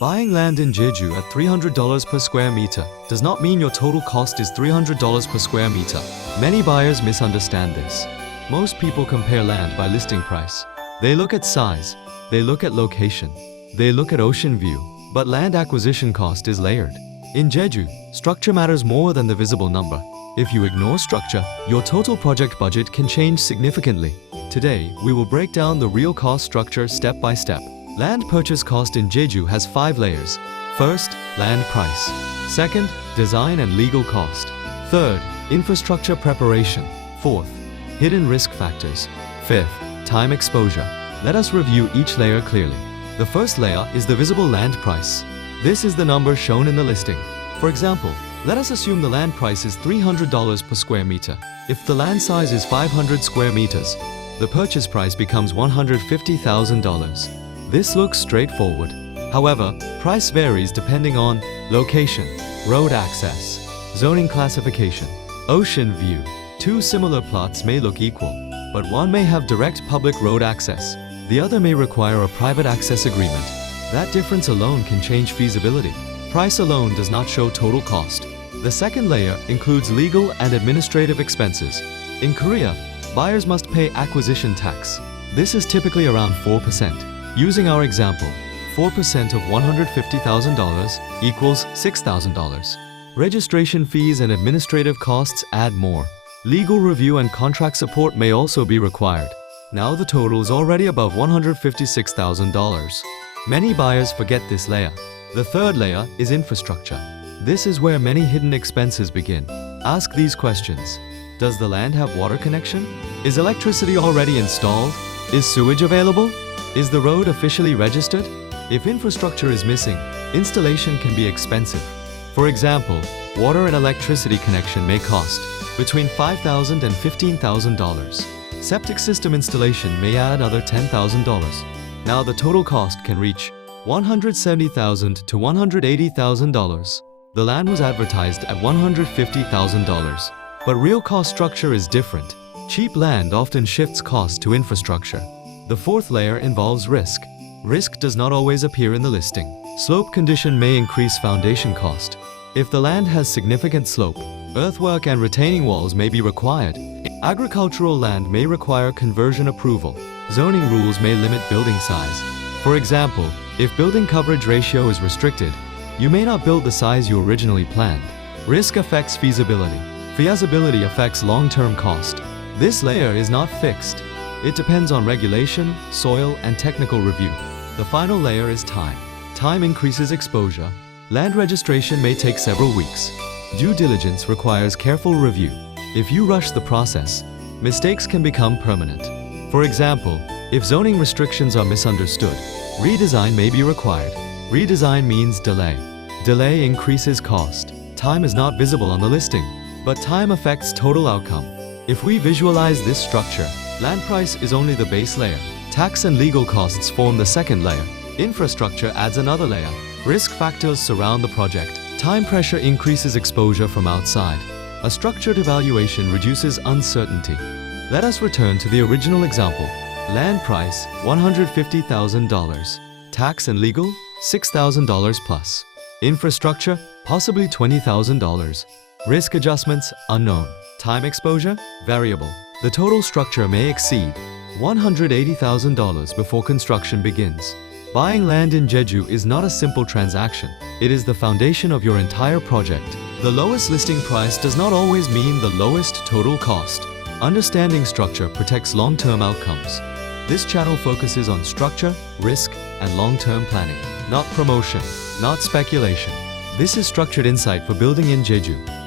Buying land in Jeju at $300 per square meter does not mean your total cost is $300 per square meter. Many buyers misunderstand this. Most people compare land by listing price. They look at size, they look at location, they look at ocean view, but land acquisition cost is layered. In Jeju, structure matters more than the visible number. If you ignore structure, your total project budget can change significantly. Today, we will break down the real cost structure step by step. Land purchase cost in Jeju has 5 layers. First, land price. Second, design and legal cost. Third, infrastructure preparation. Fourth, hidden risk factors. Fifth, time exposure. Let us review each layer clearly. The first layer is the visible land price. This is the number shown in the listing. For example, let us assume the land price is $300 per square meter. If the land size is 500 square meters, the purchase price becomes $150,000. This looks straightforward. However, price varies depending on location, road access, zoning classification, ocean view. Two similar plots may look equal, but one may have direct public road access. The other may require a private access agreement. That difference alone can change feasibility. Price alone does not show total cost. The second layer includes legal and administrative expenses. In Korea, buyers must pay acquisition tax. This is typically around 4%. Using our example, 4% of $150,000 equals $6,000. Registration fees and administrative costs add more. Legal review and contract support may also be required. Now the total is already above $156,000. Many buyers forget this layer. The third layer is infrastructure. This is where many hidden expenses begin. Ask these questions. Does the land have water connection? Is electricity already installed? Is sewage available? Is the road officially registered? If infrastructure is missing, installation can be expensive. For example, water and electricity connection may cost between $5,000 and $15,000. Septic system installation may add another $10,000. Now the total cost can reach $170,000 to $180,000. The land was advertised at $150,000. But real cost structure is different. Cheap land often shifts cost to infrastructure. The fourth layer involves risk. Risk does not always appear in the listing. Slope condition may increase foundation cost. If the land has significant slope, earthwork and retaining walls may be required. Agricultural land may require conversion approval. Zoning rules may limit building size. For example, if building coverage ratio is restricted, you may not build the size you originally planned. Risk affects feasibility. Feasibility affects long-term cost. This layer is not fixed. It depends on regulation, soil, and technical review. The final layer is time. Time increases exposure. Land registration may take several weeks. Due diligence requires careful review. If you rush the process, mistakes can become permanent. For example, if zoning restrictions are misunderstood, redesign may be required. Redesign means delay. Delay increases cost. Time is not visible on the listing, but time affects total outcome. If we visualize this structure, land price is only the base layer. Tax and legal costs form the second layer. Infrastructure adds another layer. Risk factors surround the project. Time pressure increases exposure from outside. A structured evaluation reduces uncertainty. Let us return to the original example. Land price, $150,000. Tax and legal, $6,000 plus. Infrastructure, possibly $20,000. Risk adjustments, unknown. Time exposure, variable. The total structure may exceed $180,000 before construction begins. Buying land in Jeju is not a simple transaction. It is the foundation of your entire project. The lowest listing price does not always mean the lowest total cost. Understanding structure protects long-term outcomes. This channel focuses on structure, risk, and long-term planning, not promotion, not speculation. This is Structured Insight for Building in Jeju.